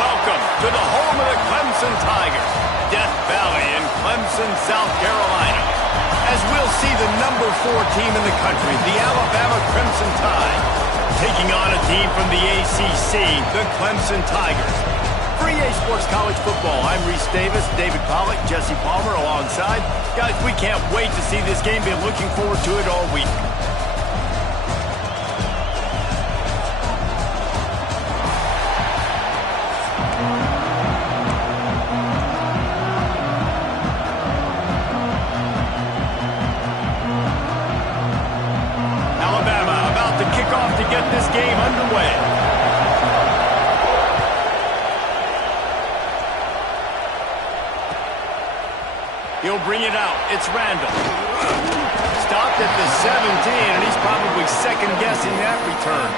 welcome to the home of the Clemson Tigers, Death Valley in Clemson, South Carolina. As we'll see the number 4 team in the country, the Alabama Crimson Tide, taking on a team from the ACC, the Clemson Tigers. For EA Sports College Football, I'm Reese Davis, David Pollack, Jesse Palmer alongside. Guys, we can't wait to see this game. Been looking forward to it all week. Alabama about to kick off to get this game underway. He'll bring it out. It's Randall. Stopped at the 17, and he's probably second-guessing that return.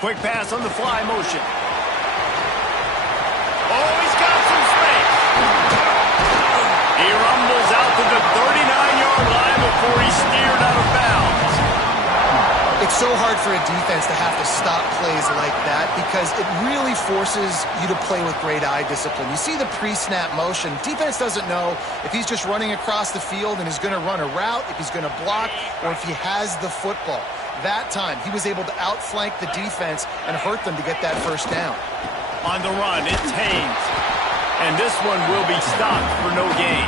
Quick pass on the fly motion. Oh, he's got some space. He rumbles out to the 39-yard line before he's steered out of bounds. It's so hard for a defense to have to stop plays like that because it really forces you to play with great eye discipline. You see the pre-snap motion. Defense doesn't know if he's just running across the field and is going to run a route, if he's going to block, or if he has the football. That time, he was able to outflank the defense and hurt them to get that first down. On the run, it's Haynes. And this one will be stopped for no gain.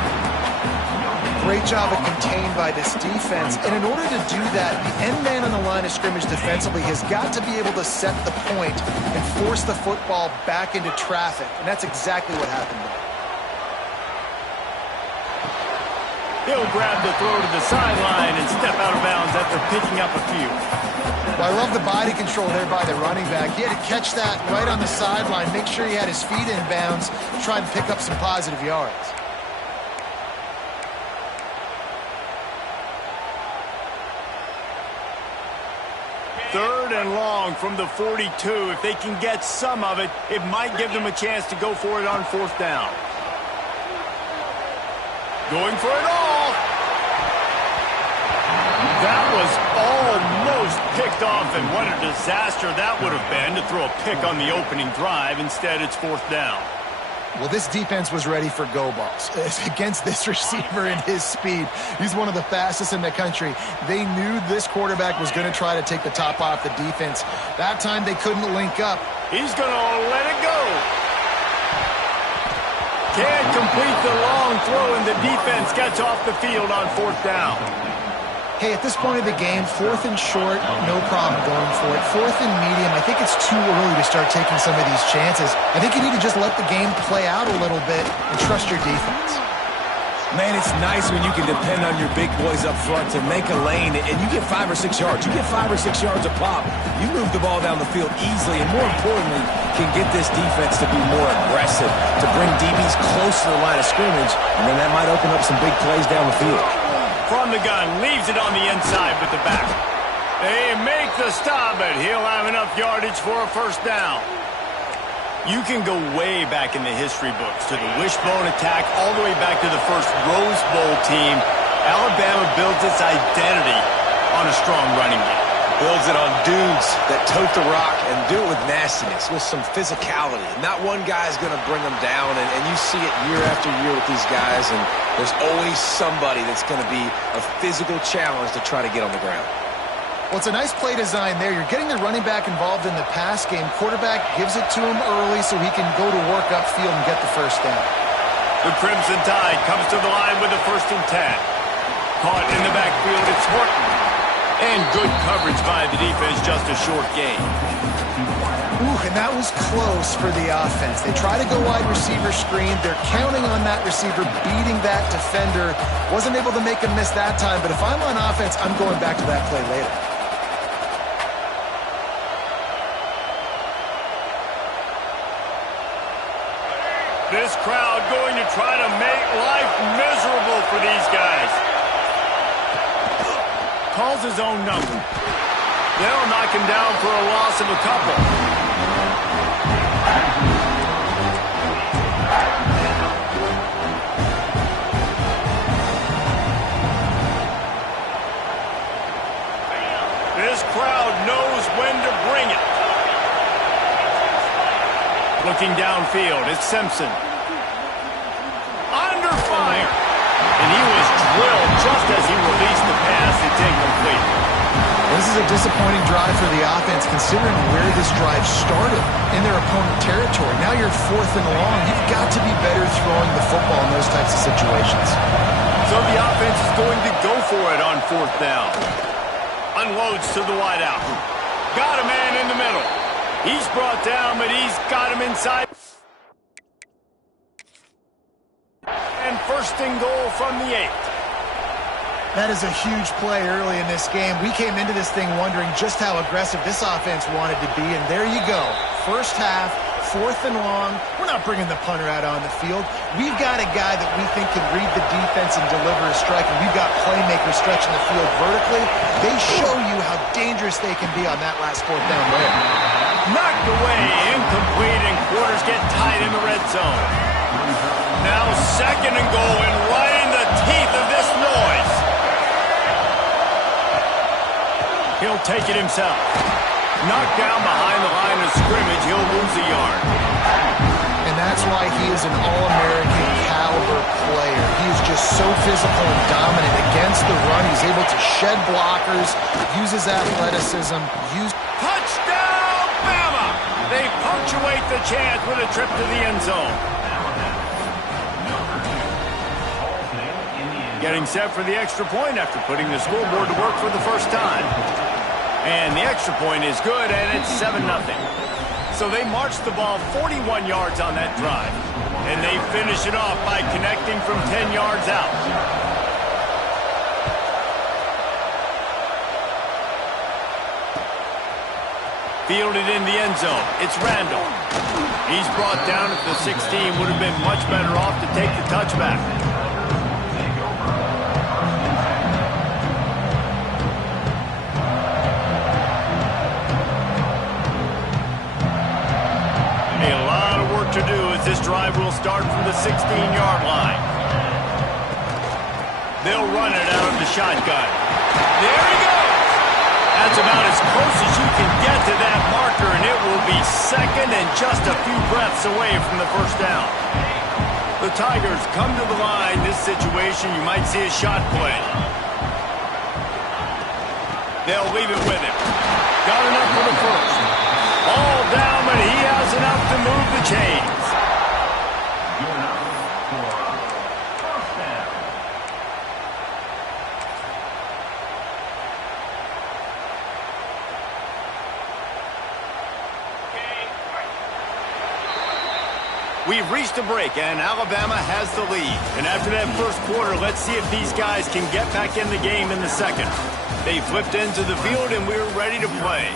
Great job of contained by this defense. And in order to do that, the end man on the line of scrimmage defensively has got to be able to set the point and force the football back into traffic. And that's exactly what happened there. He'll grab the throw to the sideline and step out of bounds after picking up a few. Well, I love the body control there by the running back. He had to catch that right on the sideline, make sure he had his feet in bounds, try and pick up some positive yards. Third and long from the 42. If they can get some of it, it might give them a chance to go for it on fourth down. Going for it all. That was almost picked off, and what a disaster that would have been to throw a pick on the opening drive. Instead, it's fourth down. Well, this defense was ready for go balls. Against this receiver and his speed, he's one of the fastest in the country. They knew this quarterback was going to try to take the top off the defense. That time, they couldn't link up. He's going to let it go. Can't complete the long throw, and the defense gets off the field on fourth down. Hey, at this point of the game, fourth and short, no problem going for it. Fourth and medium, I think it's too early to start taking some of these chances. I think you need to just let the game play out a little bit and trust your defense. Man, it's nice when you can depend on your big boys up front to make a lane, and you get 5 or 6 yards. You get 5 or 6 yards a pop. You move the ball down the field easily, and more importantly, can get this defense to be more aggressive, to bring DBs close to the line of scrimmage, and then that might open up some big plays down the field. From the gun, leaves it on the inside with the back. They make the stop, but he'll have enough yardage for a first down. You can go way back in the history books to the wishbone attack all the way back to the first Rose Bowl team. Alabama builds its identity on a strong running game. Builds it on dudes that tote the rock and do it with nastiness, with some physicality. Not one guy's going to bring them down, and you see it year after year with these guys, and there's always somebody that's going to be a physical challenge to try to get on the ground. Well, it's a nice play design there. You're getting the running back involved in the pass game. Quarterback gives it to him early so he can go to work upfield and get the first down. The Crimson Tide comes to the line with the 1st and 10. Caught in the backfield, it's Horton. And good coverage by the defense, just a short gain. Ooh, and that was close for the offense. They try to go wide receiver screen. They're counting on that receiver beating that defender. Wasn't able to make him miss that time, but if I'm on offense, I'm going back to that play later. This crowd going to try to make life miserable for these guys. Calls his own number. They'll knock him down for a loss of a couple. Looking downfield, it's Simpson. Under fire. And he was drilled just as he released the pass. It's incomplete. This is a disappointing drive for the offense, considering where this drive started in their opponent territory. Now you're 4th and long. You've got to be better throwing the football in those types of situations. So the offense is going to go for it on 4th down. Unloads to the wideout. Got a man in the middle. He's brought down, but he's got him inside. And 1st and goal from the 8. That is a huge play early in this game. We came into this thing wondering just how aggressive this offense wanted to be, and there you go. First half, 4th and long. We're not bringing the punter out on the field. We've got a guy that we think can read the defense and deliver a strike, and we've got playmakers stretching the field vertically. They show you how dangerous they can be on that last 4th down play. Knocked away, incomplete, and quarters get tight in the red zone. Now 2nd and goal, and right in the teeth of this noise. He'll take it himself. Knocked down behind the line of scrimmage. He'll lose a yard. And that's why he is an All-American caliber player. He is just so physical and dominant against the run. He's able to shed blockers, use his athleticism, Touchdown, Bama! They punctuate the chance with a trip to the end zone. Getting set for the extra point after putting the scoreboard to work for the first time. And the extra point is good, and it's 7-0. So they march the ball 41 yards on that drive. And they finish it off by connecting from 10 yards out. Fielded in the end zone. It's Randall. He's brought down at the 16. Would have been much better off to take the touchback. To do as this drive will start from the 16-yard line. They'll run it out of the shotgun. There he goes. That's about as close as you can get to that marker, and it will be 2nd and just a few breaths away from the 1st down. The Tigers come to the line. This situation, you might see a shot play. They'll leave it with him. Got enough for the 1st. All down, but he has enough to move the chains. We've reached a break, and Alabama has the lead. And after that 1st quarter, let's see if these guys can get back in the game in the 2nd. They flipped into the field, and we're ready to play.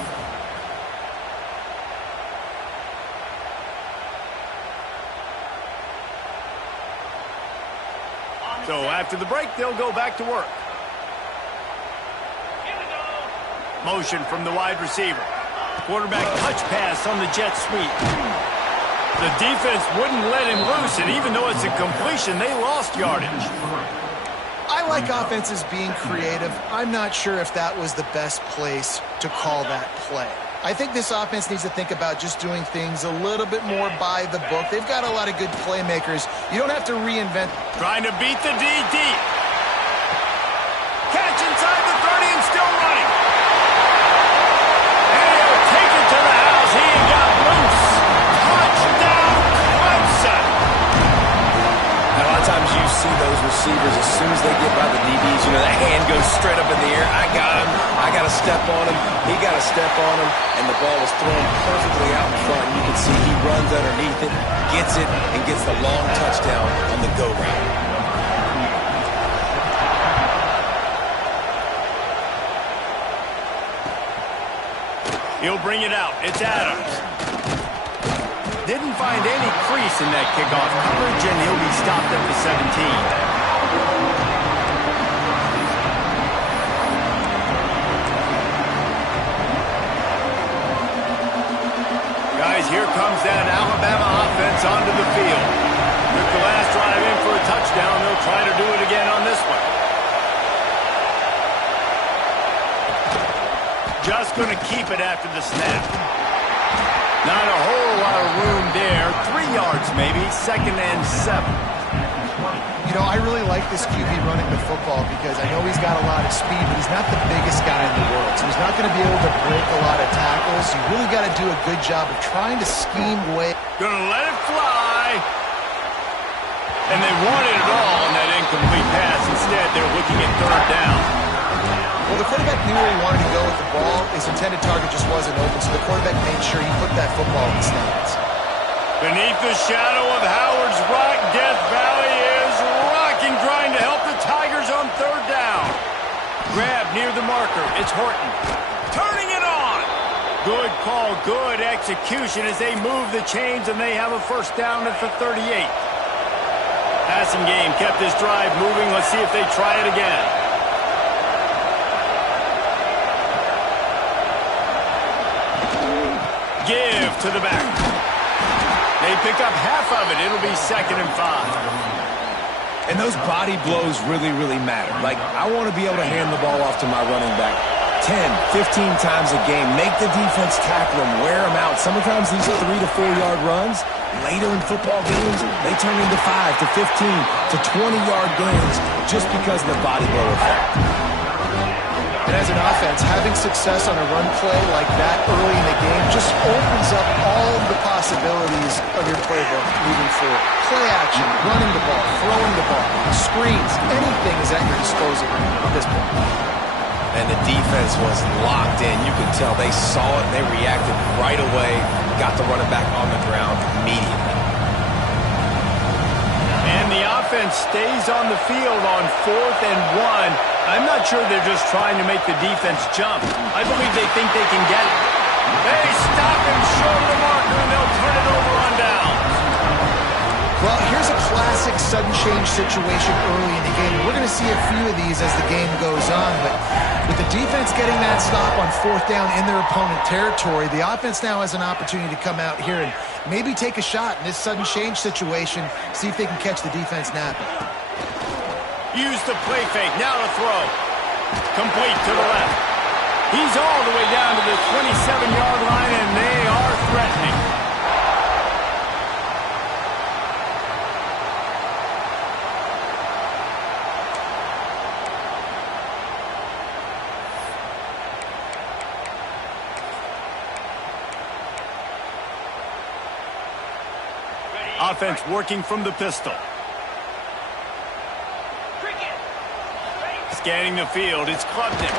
So after the break, they'll go back to work. Motion from the wide receiver. Quarterback touch pass on the jet sweep. The defense wouldn't let him loose, and even though it's a completion, they lost yardage. I like offenses being creative. I'm not sure if that was the best place to call that play. I think this offense needs to think about just doing things a little bit more by the book. They've got a lot of good playmakers. You don't have to reinvent. Trying to beat the D deep. Catch inside the 30 and still running. And he'll take it to the house. He got loose. Touchdown, Clemson. A lot of times you see those receivers, as soon as they get by the DBs, you know, that hand goes straight up in the air. I got him. I got to step on him. He got to step on him. And the ball was thrown perfectly out in front. You can see he runs underneath it, gets it, and gets the long touchdown on the go route. He'll bring it out. It's Adams. Didn't find any crease in that kickoff coverage, and he'll be stopped at the 17. Guys, here comes that Alabama offense onto the field. Took the last drive in for a touchdown. They'll try to do it again on this one. Just going to keep it after the snap. Not a whole lot of room there. 3 yards maybe, 2nd and 7. You know, I really like this QB running the football because I know he's got a lot of speed, but he's not the biggest guy in the world. So he's not going to be able to break a lot of tackles. You really got to do a good job of trying to scheme away. Gonna let it fly. And they wanted it all on that incomplete pass. Instead, they're looking at 3rd down. Well, the quarterback knew where he wanted to go with the ball. His intended target just wasn't open, so the quarterback made sure he put that football in the stands. Beneath the shadow of Howard's Rock, Death Valley is rocking, trying to help the Tigers on 3rd down. Grab near the marker. It's Horton. Turning it on. Good call, good execution as they move the chains, and they have a 1st down at the 38. Passing game kept this drive moving. Let's see if they try it again. Give to the back. They pick up half of it. It'll be 2nd and 5. And those body blows really, really matter. Like, I want to be able to hand the ball off to my running back 10, 15 times a game. Make the defense tackle them, wear them out. Sometimes these 3 to 4 yard runs, later in football games, they turn into 5 to 15 to 20-yard gains just because of the body blow effect. And as an offense, having success on a run play like that early in the game just opens up all of the possibilities of your playbook moving forward. Play action, running the ball, throwing the ball, screens, anything is at your disposal at this point. And the defense was locked in. You could tell they saw it, they reacted right away, got the running back on the ground immediately. And the offense stays on the field on 4th and 1. I'm not sure they're just trying to make the defense jump. I believe they think they can get it. They stop him short of the marker, and they'll turn it over on down. Well, here's a classic sudden change situation early in the game. We're going to see a few of these as the game goes on, but with the defense getting that stop on 4th down in their opponent territory, the offense now has an opportunity to come out here and maybe take a shot in this sudden change situation, see if they can catch the defense napping. Use the play fake, now to throw. Complete to the left. He's all the way down to the 27-yard line, and they are threatening. Offense working from the pistol. Scanning the field, it's Klubnik.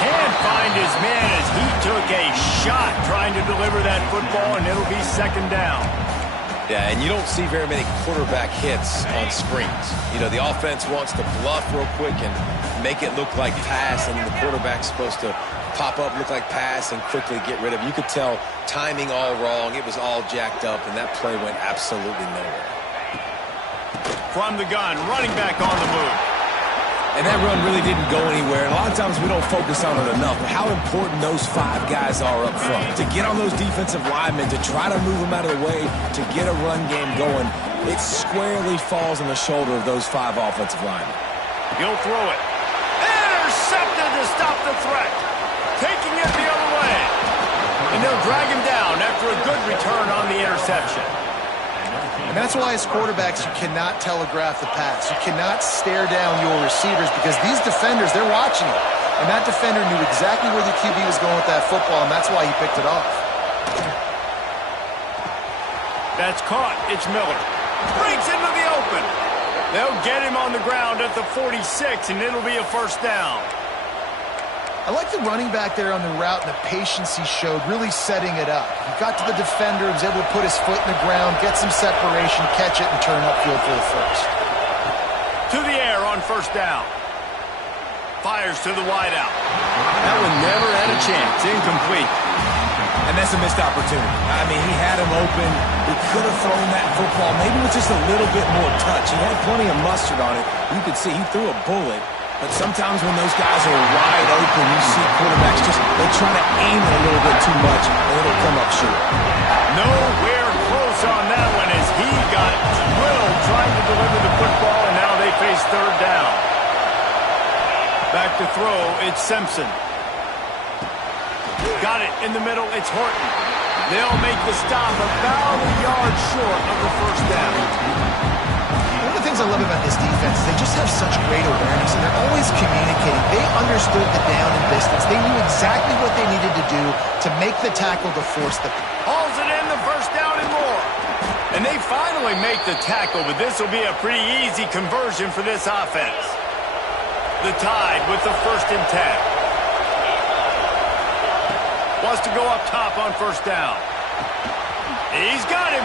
Can't find his man as he took a shot trying to deliver that football, and it'll be 2nd down. Yeah, and you don't see very many quarterback hits on screens. You know, the offense wants to bluff real quick and make it look like pass, and then the quarterback's supposed to pop up, look like pass, and quickly get rid of it. You could tell timing all wrong. It was all jacked up, and that play went absolutely nowhere. From the gun, running back on the move. And that run really didn't go anywhere. And a lot of times we don't focus on it enough, but how important those 5 guys are up front. To get on those defensive linemen, to try to move them out of the way, to get a run game going, it squarely falls on the shoulder of those 5 offensive linemen. He'll throw it. Intercepted to stop the threat. Taking it the other way. And they'll drag him down after a good return on the interception. And that's why as quarterbacks you cannot telegraph the pass. You cannot stare down your receivers because these defenders, they're watching it. And that defender knew exactly where the QB was going with that football, and that's why he picked it off. That's caught. It's Miller. Breaks into the open. They'll get him on the ground at the 46, and it'll be a 1st down. I like the running back there on the route and the patience he showed, really setting it up. He got to the defender, was able to put his foot in the ground, get some separation, catch it, and turn upfield for the 1st. To the air on 1st down. Fires to the wideout. That one never had a chance. Incomplete. And that's a missed opportunity. I mean, he had him open. He could have thrown that football maybe with just a little bit more touch. He had plenty of mustard on it. You could see he threw a bullet. But sometimes when those guys are wide open, you see quarterbacks they try to aim it a little bit too much, and it'll come up short. Nowhere close on that one as he got drilled trying to deliver the football, and now they face 3rd down. Back to throw, it's Simpson. Got it in the middle, it's Horton. They'll make the stop about a yard short of the first down. One of the things I love about this defense is they just have such great awareness, and they're always communicating. They understood the down and distance. They knew exactly what they needed to do to make the tackle to force the... Hauls it in, the first down and more. And they finally make the tackle, but this will be a pretty easy conversion for this offense. The Tide with the 1st and 10. Wants to go up top on first down. He's got him.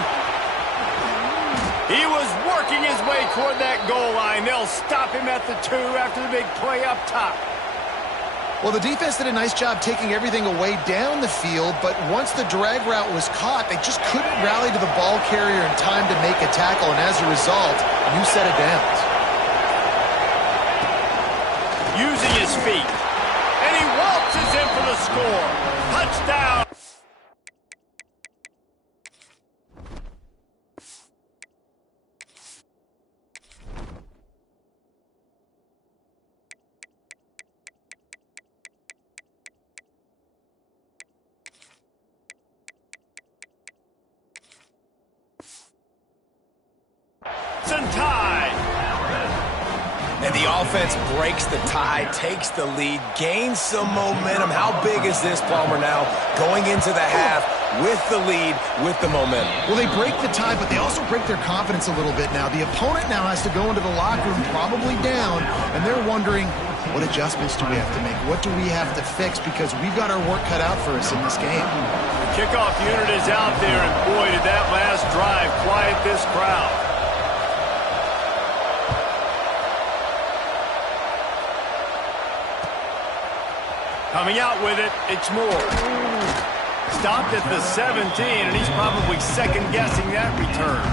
He was working his way toward that goal line. They'll stop him at the 2 after the big play up top. Well, the defense did a nice job taking everything away down the field, but once the drag route was caught, they just couldn't rally to the ball carrier in time to make a tackle, and as a result, a new set of downs. Using his feet. And he waltzes in for the score. Touchdown. Tide. And the offense breaks the tie, takes the lead, gains some momentum. How big is this, Palmer, now going into the half with the lead, with the momentum? Well, they break the tie, but they also break their confidence a little bit now. The opponent now has to go into the locker room probably down, and they're wondering, what adjustments do we have to make? What do we have to fix? Because we've got our work cut out for us in this game. The kickoff unit is out there, and boy, did that last drive quiet this crowd. Coming out with it, it's Moore. Stopped at the 17, and he's probably second-guessing that return.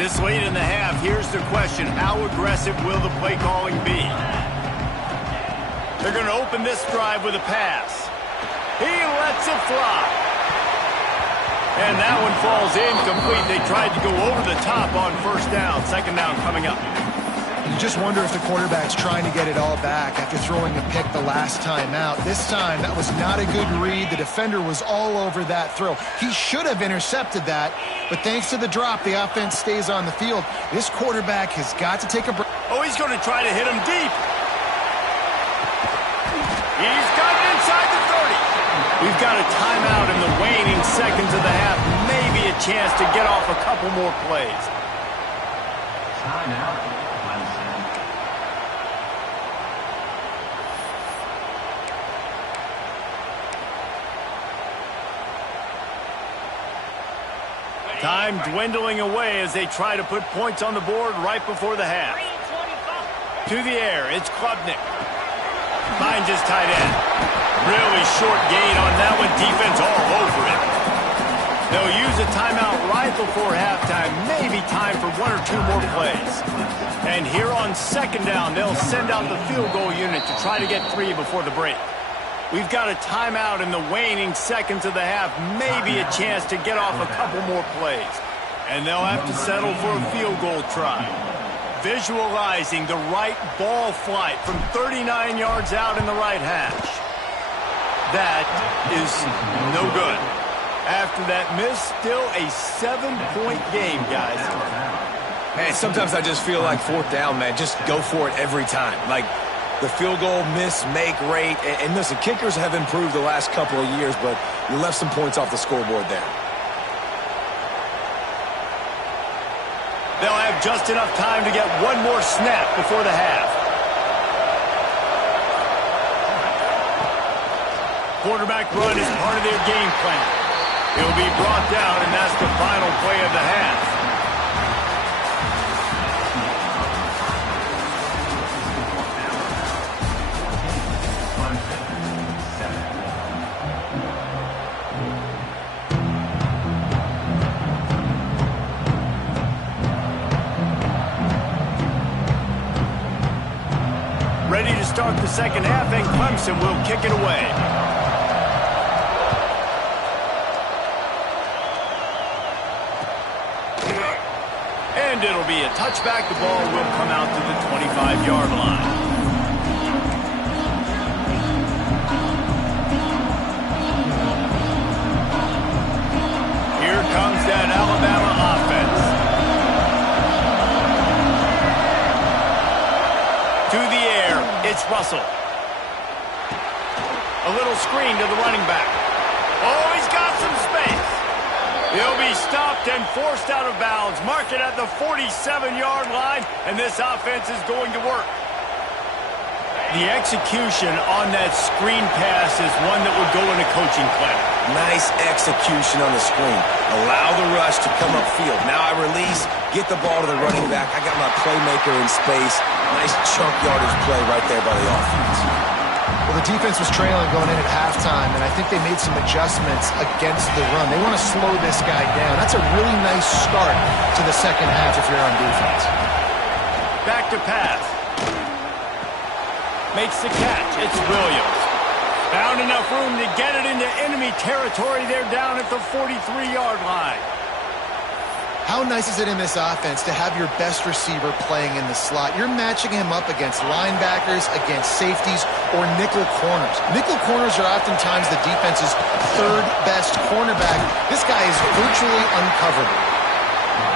This late in the half, here's the question. How aggressive will the play calling be? They're going to open this drive with a pass. He lets it fly. And that one falls incomplete. They tried to go over the top on first down. Second down coming up. You just wonder if the quarterback's trying to get it all back after throwing a pick the last time out. This time, that was not a good read. The defender was all over that throw. He should have intercepted that, but thanks to the drop, the offense stays on the field. This quarterback has got to take a break. Oh, he's going to try to hit him deep. He's got it inside the 30. We've got a timeout in the waning seconds of the half. Maybe a chance to get off a couple more plays. Timeout. Time dwindling away as they try to put points on the board right before the half. To the air, it's Klubnik. Finds his tight end. Really short gain on that one. Defense all over it. They'll use a timeout right before halftime. Maybe time for 1 or 2 more plays. And here on second down, they'll send out the field goal unit to try to get 3 before the break. We've got a timeout in the waning seconds of the half. Maybe a chance to get off a couple more plays. And they'll have to settle for a field goal try. Visualizing the right ball flight from 39 yards out in the right hash. That is no good. After that miss, still a 7-point game, guys. Man, sometimes I just feel like fourth down, man. Just go for it every time. Like, the field goal miss, make rate. And listen, kickers have improved the last couple of years, but you left some points off the scoreboard there. They'll have just enough time to get one more snap before the half. Quarterback run is part of their game plan. He'll be brought down, and that's the final play of the half. Ready to start the second half, and Clemson will kick it away. And it'll be a touchback. The ball will come out to the 25-yard line. It's Russell. A little screen to the running back. Oh, he's got some space. He'll be stopped and forced out of bounds. Mark it at the 47-yard line, and this offense is going to work. The execution on that screen pass is one that would go in a coaching clinic. Nice execution on the screen. Allow the rush to come upfield. Now I release, get the ball to the running back. I got my playmaker in space. Nice chunk yardage play right there by the offense. Well, the defense was trailing going in at halftime, and I think they made some adjustments against the run. They want to slow this guy down. That's a really nice start to the second half if you're on defense. Back to pass. Makes the catch. It's Williams. Found enough room to get it into enemy territory. They're down at the 43-yard line. How nice is it in this offense to have your best receiver playing in the slot? You're matching him up against linebackers, against safeties, or nickel corners. Nickel corners are oftentimes the defense's third best cornerback. This guy is virtually uncoverable.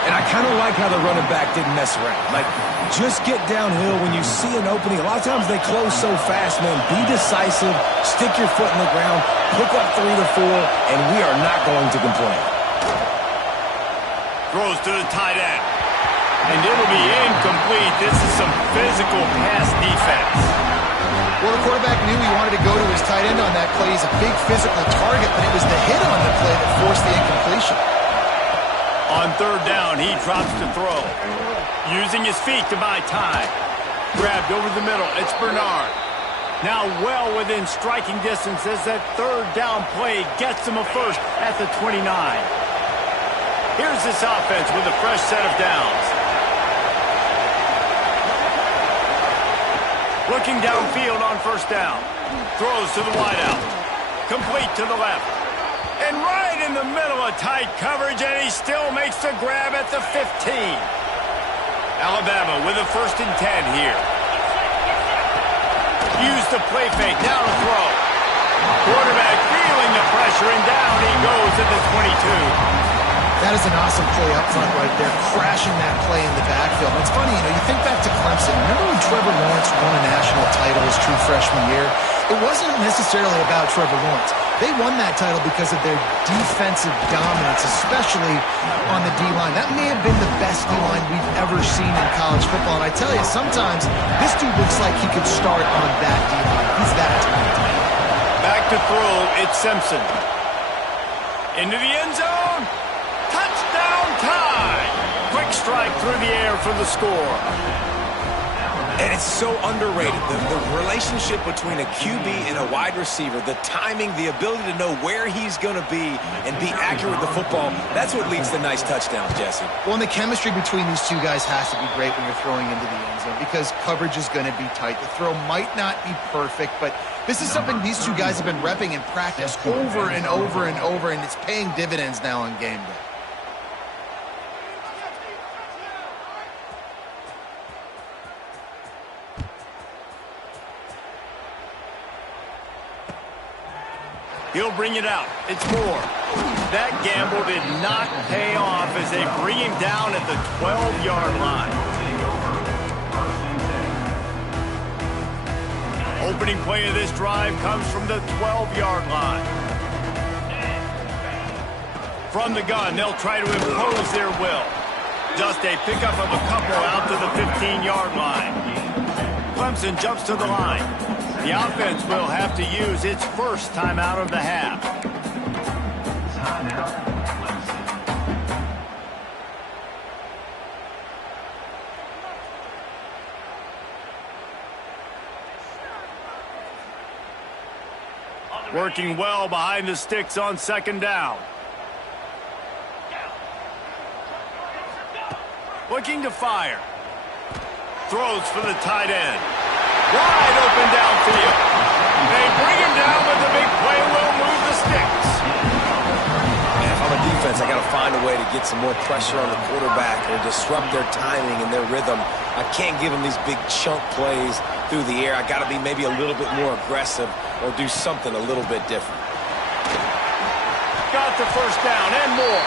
And I kind of like how the running back didn't mess around. Like, just get downhill when you see an opening. A lot of times they close so fast, man. Be decisive, stick your foot in the ground, pick up 3 to 4, and we are not going to complain. Throws to the tight end. And it'll be incomplete. This is some physical pass defense. Well, the quarterback knew he wanted to go to his tight end on that play. He's a big physical target, but it was the hit on the play that forced the incompletion. On third down, he drops to throw. Using his feet to buy time. Grabbed over the middle. It's Bernard. Now well within striking distance as that third down play gets him a first at the 29. Here's this offense with a fresh set of downs. Looking downfield on first down. Throws to the wideout. Complete to the left. And right in the middle of tight coverage, and he still makes the grab at the 15. Alabama with a 1st and 10 here. Use the play fake, now to throw. Quarterback feeling the pressure, and down he goes at the 22. That is an awesome play up front right there, crashing that play in the backfield. And it's funny, you think back to Clemson. Remember when Trevor Lawrence won a national title his true freshman year? It wasn't necessarily about Trevor Lawrence. They won that title because of their defensive dominance, especially on the D-line. That may have been the best D-line we've ever seen in college football. And I tell you, sometimes this dude looks like he could start on that D-line. He's that talented. Back to throw, it's Simpson. Into the end zone. Touchdown tie. Quick strike through the air for the score. And it's so underrated. The relationship between a QB and a wide receiver, the timing, the ability to know where he's going to be and be accurate with the football, that's what leads to nice touchdowns, Jesse. Well, and the chemistry between these two guys has to be great when you're throwing into the end zone because coverage is going to be tight. The throw might not be perfect, but this is something these two guys have been repping in practice over and over and over, and it's paying dividends now on game day. He'll bring it out. It's Moore. That gamble did not pay off as they bring him down at the 12-yard line. Opening play of this drive comes from the 12-yard line. From the gun, they'll try to impose their will. Just a pickup of a couple out to the 15-yard line. Clemson jumps to the line. The offense will have to use its first timeout of the half. Working well behind the sticks on second down. Looking to fire. Throws for the tight end. Wide open downfield. They bring him down, but the big play will move the sticks. Man, if I'm a defense, I got to find a way to get some more pressure on the quarterback or disrupt their timing and their rhythm. I can't give them these big chunk plays through the air. I got to be maybe a little bit more aggressive or do something a little bit different. Got the first down and more.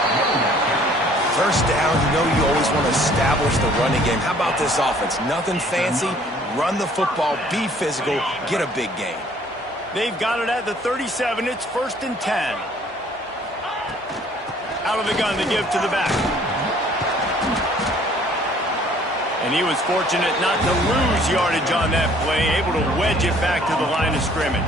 First down, you know you always want to establish the running game. How about this offense? Nothing fancy. Run the football, be physical, get a big gain. They've got it at the 37. It's 1st and 10. Out of the gun, they give to the back. And he was fortunate not to lose yardage on that play, able to wedge it back to the line of scrimmage.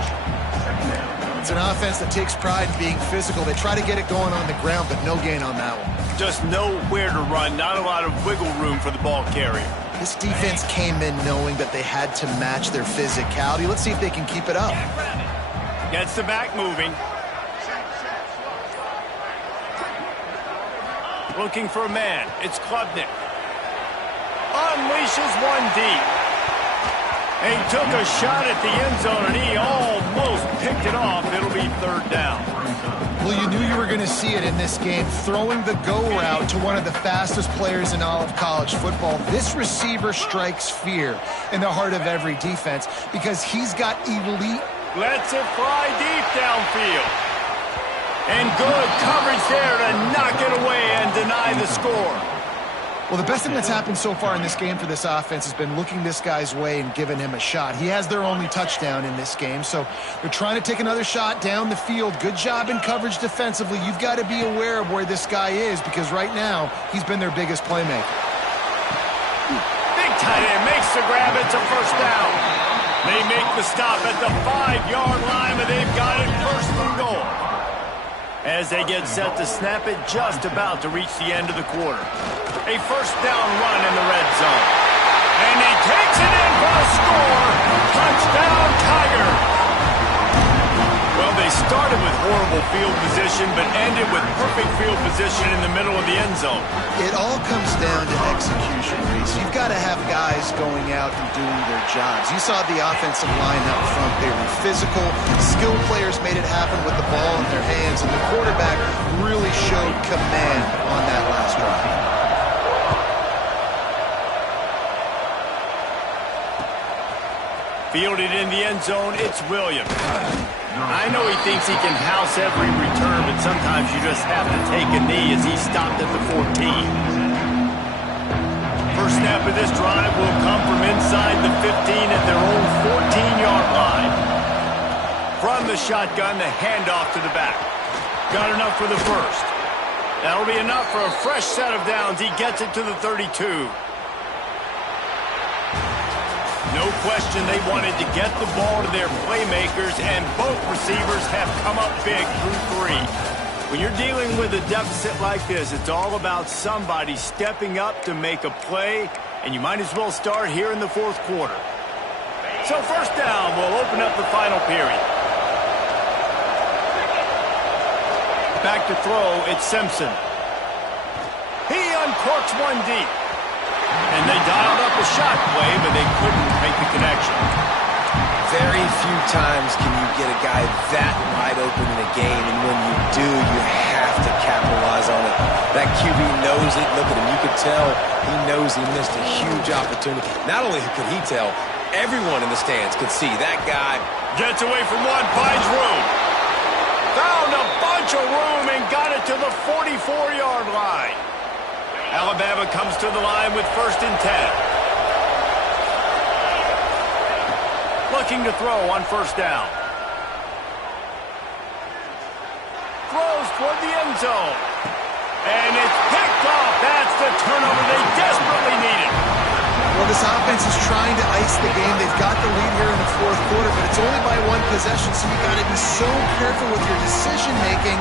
It's an offense that takes pride in being physical. They try to get it going on the ground, but no gain on that one. Just nowhere to run, not a lot of wiggle room for the ball carrier. This defense came in knowing that they had to match their physicality. Let's see if they can keep it up. Gets the back moving. Looking for a man. It's Klubnik. Unleashes one deep. He took a shot at the end zone, and he almost picked it off. It'll be 3rd down. Well, you knew you were going to see it in this game, throwing the go route to one of the fastest players in all of college football. This receiver strikes fear in the heart of every defense because he's got elite. Lets it fly deep downfield. And good coverage there to knock it away and deny the score. Well, the best thing that's happened so far in this game for this offense has been looking this guy's way and giving him a shot. He has their only touchdown in this game, so they're trying to take another shot down the field. Good job in coverage defensively. You've got to be aware of where this guy is because right now he's been their biggest playmaker. Big tight end makes the grab. It's a 1st down. They make the stop at the 5-yard line, but they've got it 1st and goal. As they get set to snap it, just about to reach the end of the quarter. A 1st down run in the red zone. And he takes it in for a score. Touchdown, Tiger. Well, they started with horrible field position, but ended with perfect field position in the middle of the end zone. It all comes down to execution, Reese. You've got to have guys going out and doing their jobs. You saw the offensive line out front. They were physical. Skilled players made it happen with the ball in their hands, and the quarterback really showed command on that last drive. Fielded in the end zone, it's Williams. I know he thinks he can house every return, but sometimes you just have to take a knee as he stopped at the 14. First snap of this drive will come from inside the 15 at their own 14-yard line. From the shotgun, the handoff to the back. Got enough for the first. That'll be enough for a fresh set of downs. He gets it to the 32. No question they wanted to get the ball to their playmakers, and both receivers have come up big through 3. When you're dealing with a deficit like this, it's all about somebody stepping up to make a play, and you might as well start here in the 4th quarter. So 1st down will open up the final period. Back to throw, it's Simpson. He uncorks one deep. And they dialed up a shot play, but they couldn't make the connection. Very few times can you get a guy that wide open in a game, and when you do, you have to capitalize on it. That QB knows it. Look at him. You could tell he knows he missed a huge opportunity. Not only could he tell, everyone in the stands could see that guy. Gets away from one, finds room. Found a bunch of room and got it to the 44-yard line. Alabama comes to the line with 1st and 10. Looking to throw on 1st down. Throws toward the end zone. And it's picked off. That's the turnover they desperately needed. Well, this offense is trying to ice the game. They've got the lead here in the 4th quarter, but it's only by 1 possession, so you got to be so careful with your decision-making.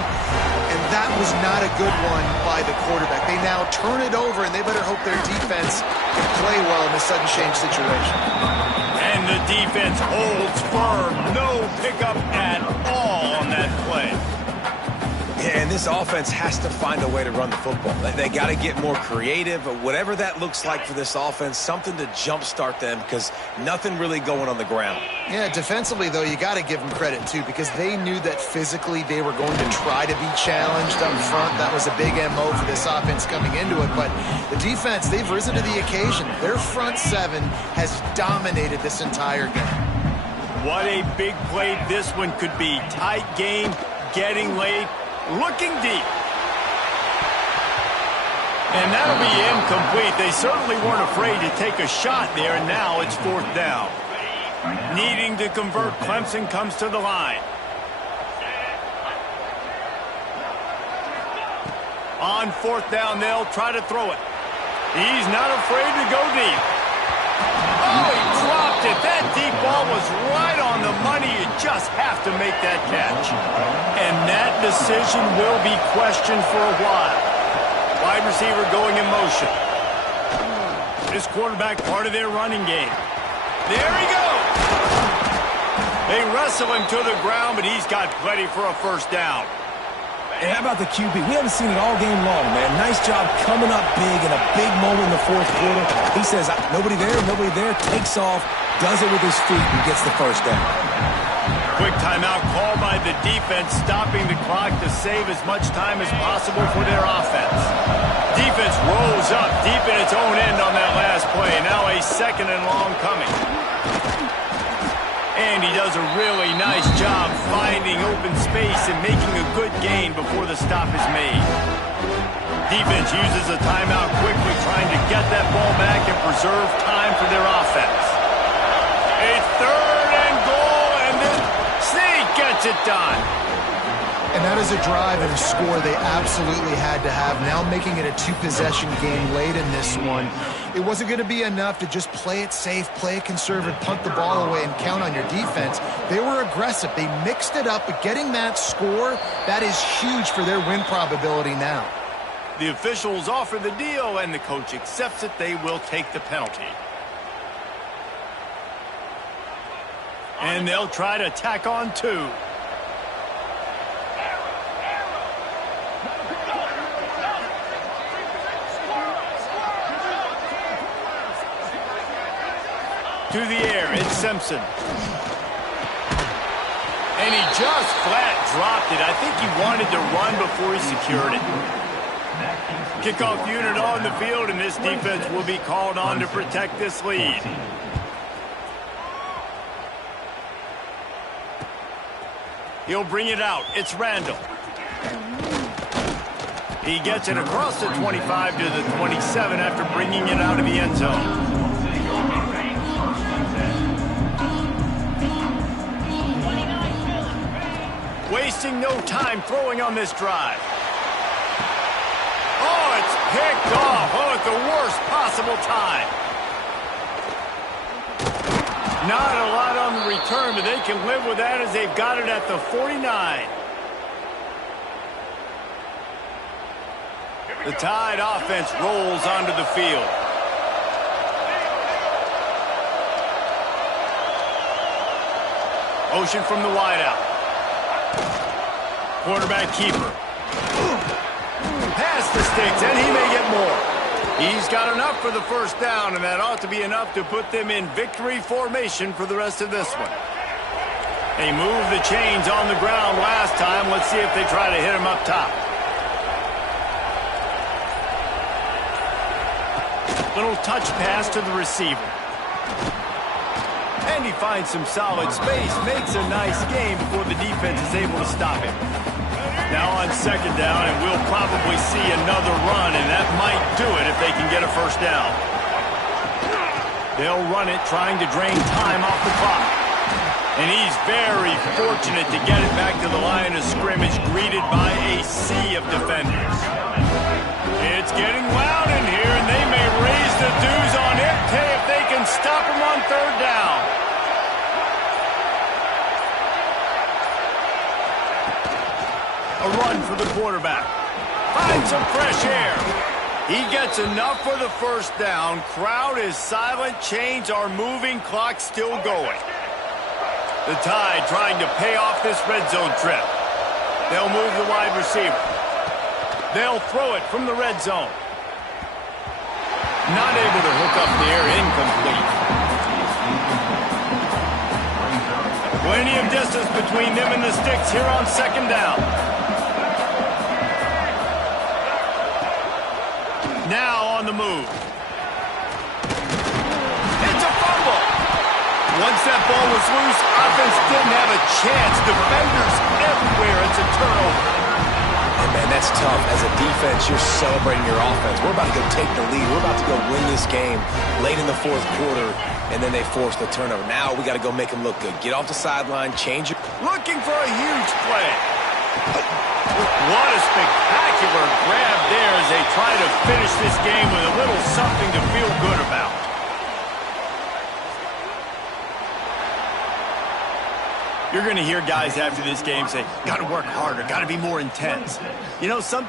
And that was not a good one by the quarterback. They now turn it over, and they better hope their defense can play well in this sudden change situation. And the defense holds firm. No pickup at all on that play. Yeah, and this offense has to find a way to run the football. They got to get more creative, but whatever that looks like for this offense, something to jumpstart them because nothing really going on the ground. Yeah, defensively, though, you got to give them credit, too, because they knew that physically they were going to try to be challenged up front. That was a big MO for this offense coming into it, but the defense, they've risen to the occasion. Their front 7 has dominated this entire game. What a big play this one could be. Tight game, getting late. Looking deep. And that'll be incomplete. They certainly weren't afraid to take a shot there, and now it's 4th down. Needing to convert, Clemson comes to the line. On 4th down, they'll try to throw it. He's not afraid to go deep. Oh, he dropped it. That deep ball was right on the money. You just have to make that catch. And that decision will be questioned for a while. Wide receiver going in motion. This quarterback part of their running game. There he goes. They wrestle him to the ground, but he's got plenty for a 1st down. And how about the QB? We haven't seen it all game long, man. Nice job coming up big in a big moment in the 4th quarter. He says, nobody there, takes off, does it with his feet, and gets the 1st down. Quick timeout called by the defense, stopping the clock to save as much time as possible for their offense. Defense rolls up deep in its own end on that last play. Now a 2nd and long coming. And he does a really nice job finding open space and making a good gain before the stop is made. Defense uses a timeout quickly, trying to get that ball back and preserve time for their offense. A 3rd and goal, and then Snead gets it done. And that is a drive and a score they absolutely had to have. Now making it a 2-possession game late in this one. It wasn't going to be enough to just play it safe, play it conservative, punt the ball away, and count on your defense. They were aggressive. They mixed it up, but getting that score, that is huge for their win probability now. The officials offer the deal, and the coach accepts it. They will take the penalty. And they'll try to tack on 2. To the air, it's Simpson. And he just flat dropped it. I think he wanted to run before he secured it. Kickoff unit on the field, and this defense will be called on to protect this lead. He'll bring it out. It's Randall. He gets it across the 25 to the 27 after bringing it out of the end zone. Wasting no time throwing on this drive. Oh, it's picked off. Oh, at the worst possible time. Not a lot on the return, but they can live with that as they've got it at the 49. The Tide offense rolls onto the field. Motion from the wideout. Quarterback keeper. Pass the sticks, and he may get more. He's got enough for the 1st down, and that ought to be enough to put them in victory formation for the rest of this one. They moved the chains on the ground last time. Let's see if they try to hit him up top. Little touch pass to the receiver. And he finds some solid space, makes a nice game before the defense is able to stop him. Now on 2nd down, and we'll probably see another run, and that might do it if they can get a 1st down. They'll run it, trying to drain time off the clock. And he's very fortunate to get it back to the line of scrimmage, greeted by a sea of defenders. It's getting loud in here, and they may raise the dues on Ipte if they can stop him on 3rd down. A run for the quarterback. Finds some fresh air. He gets enough for the 1st down. Crowd is silent. Chains are moving. Clock still going. The Tide trying to pay off this red zone trip. They'll move the wide receiver. They'll throw it from the red zone. Not able to hook up there. Incomplete. Plenty of distance between them and the sticks here on 2nd down. Now on the move. It's a fumble. Once that ball was loose, offense didn't have a chance. Defenders everywhere. It's a turnover. And Man, that's tough. As a defense, you're celebrating your offense. We're about to go take the lead. We're about to go win this game late in the fourth quarter, and then they force the turnover. Now we got to go make them look good. Get off the sideline, change it. Looking for a huge play. What a spectacular grab there as they try to finish this game with a little something to feel good about. You're going to hear guys after this game say, got to work harder, got to be more intense. You know, some